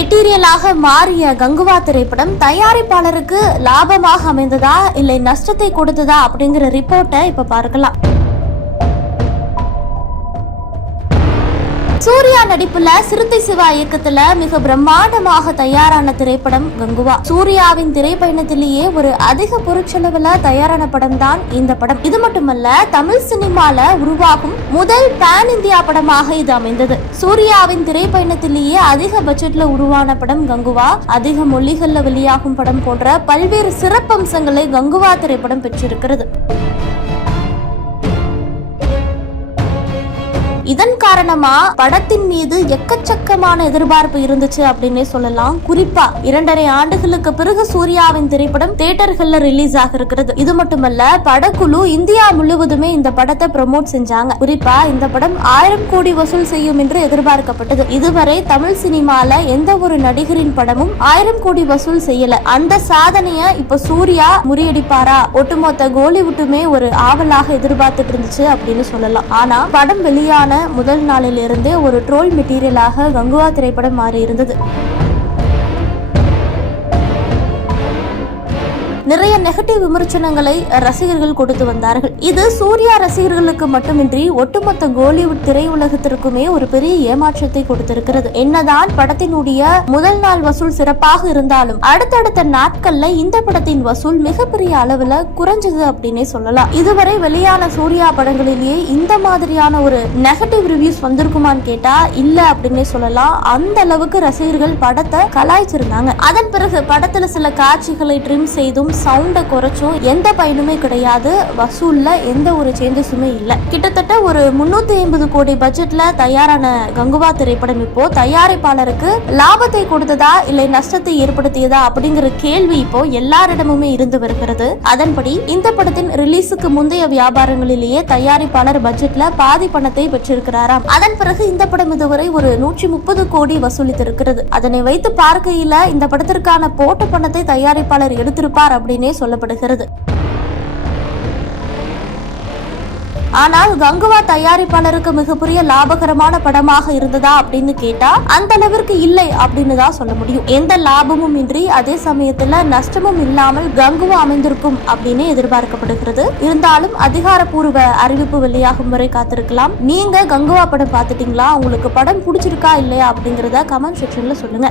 மெட்டீரியலாக மாறிய கங்குவா திரைப்படம் தயாரிப்பாளருக்கு லாபமாக அமைந்ததா இல்லை நஷ்டத்தை கொடுத்ததா அப்படிங்கிற ரிப்போர்ட்டை இப்ப பார்க்கலாம். சூர்யா நடிப்புல சிறுத்தை சிவா இயக்கத்துல மிக பிரம்மாண்டமாக தயாரான திரைப்படம் கங்குவா. சூர்யாவின் திரைப்பயணத்திலேயே ஒரு அதிக பொருட்செலவுல தயாரான படம் தான் இந்த படம். இது மட்டுமல்ல, தமிழ் சினிமால உருவாகும் முதல் பேன் இந்தியா படமாக இது அமைந்தது. சூர்யாவின் திரைப்பயணத்திலேயே அதிக பட்ஜெட்ல உருவான படம் கங்குவா. அதிக மொழிகள்ல வெளியாகும் படம் போன்ற பல்வேறு சிறப்பம்சங்களை கங்குவா திரைப்படம் பெற்றிருக்கிறது. இதன் காரணமா படத்தின் மீது எக்கச்சக்கமான எதிர்பார்ப்பு இருந்துச்சு அப்படின்னே சொல்லலாம். குறிப்பா 2.5 ஆண்டுகளுக்கு பிறகு சூர்யாவின் திரைப்படம் தியேட்டர்கள்ல ரிலீஸ் ஆக இருக்கிறது. இது மட்டுமல்ல, படக்குழு இந்தியா முழுவதுமே இந்த படத்தை ப்ரோமோட் செஞ்சாங்க. குறிப்பா இந்த படம் 1000 கோடி வசூல் செய்யும் என்று எதிர்பார்க்கப்பட்டது. இதுவரை தமிழ் சினிமால எந்த ஒரு நடிகரின் படமும் 1000 கோடி வசூல் செய்யல. அந்த சாதனைய இப்ப சூர்யா முறியடிப்பாரா, ஒட்டுமொத்த கோலிவுட்டுமே ஒரு ஆவலாக எதிர்பார்த்துட்டு இருந்துச்சு அப்படின்னு சொல்லலாம். ஆனா படம் வெளியான முதல் நாளிலிருந்தே ஒரு ட்ரோல் மெட்டீரியலாக கங்குவா திரைப்படம் மாறி இருந்தது. நிறைய நெகட்டிவ் விமர்சனங்களை ரசிகர்கள் கொடுத்து வந்தார்கள். இது சூர்யா ரசிகர்களுக்கு மட்டுமின்றி ஒட்டுமொத்த கோலிவுட் திரையுலகத்திற்குமே ஒரு பெரிய ஏமாற்றத்தை கொடுத்திருக்கிறது. என்னதான் படத்தினுடைய முதல் நாள் வசூல் சிறப்பாக இருந்தாலும் அடுத்தடுத்த நாட்கள்ல இந்த படத்தின் வசூல் மிகப்பெரிய அளவுல குறைஞ்சது அப்படின்னே சொல்லலாம். இதுவரை வெளியான சூர்யா படங்களிலேயே இந்த மாதிரியான ஒரு நெகட்டிவ் ரிவ்யூஸ் வந்திருக்குமான்னு கேட்டா இல்ல அப்படின்னே சொல்லலாம். அந்த அளவுக்கு ரசிகர்கள் படத்தை கலாய்ச்சிருந்தாங்க. அதன் பிறகு படத்துல சில காட்சிகளை ட்ரிம் செய்தும் சவுண்ட குறைச்சும் எந்த பயனுமே கிடையாது. வசூல்ல எந்த ஒரு சேஞ்சஸுமே இல்ல. கிட்டத்தட்ட ஒரு 350 கோடி பட்ஜெட்ல தயாரான கங்குவா திரைப்படம் இப்போ தயாரிப்பாளருக்கு லாபத்தை கொடுத்ததா இல்லை நஷ்டத்தை ஏற்படுத்தியதா அப்படிங்கிற கேள்வி இப்போ எல்லாரிடமுமே இருந்து வருகிறது. அதன்படி இந்த படத்தின் ரிலீஸுக்கு முந்தைய வியாபாரங்களிலேயே தயாரிப்பாளர் பட்ஜெட்ல பாதி பணத்தை பெற்றிருக்கிறாராம். அதன் பிறகு இந்த படம் இதுவரை ஒரு 130 கோடி வசூலித்திருக்கிறது. அதனை வைத்து பார்க்கையில இந்த படத்திற்கான போட்ட பணத்தை தயாரிப்பாளர் எடுத்திருப்பார் அப்படின்னே சொல்லப்படுகிறது. ஆனால் கங்குவா தயாரிப்பாளருக்கு மிகப்பெரிய லாபகரமான படமாக இருந்ததா அப்படின்னு கேட்டா அந்த அளவிற்கு இல்லை அப்படின்னு தான் சொல்ல முடியும். எந்த லாபமும் இன்றி அதே சமயத்துல நஷ்டமும் இல்லாமல் கங்குவா அமைந்திருக்கும் அப்படின்னு எதிர்பார்க்கப்படுகிறது. இருந்தாலும் அதிகாரப்பூர்வ அறிவிப்பு வெளியாகும் வரை காத்திருக்கலாம். நீங்க கங்குவா படம் பார்த்துட்டீங்களா? உங்களுக்கு படம் பிடிச்சிருக்கா இல்லையா அப்படிங்கறத கமெண்ட் செக்ஷன்ல சொல்லுங்க.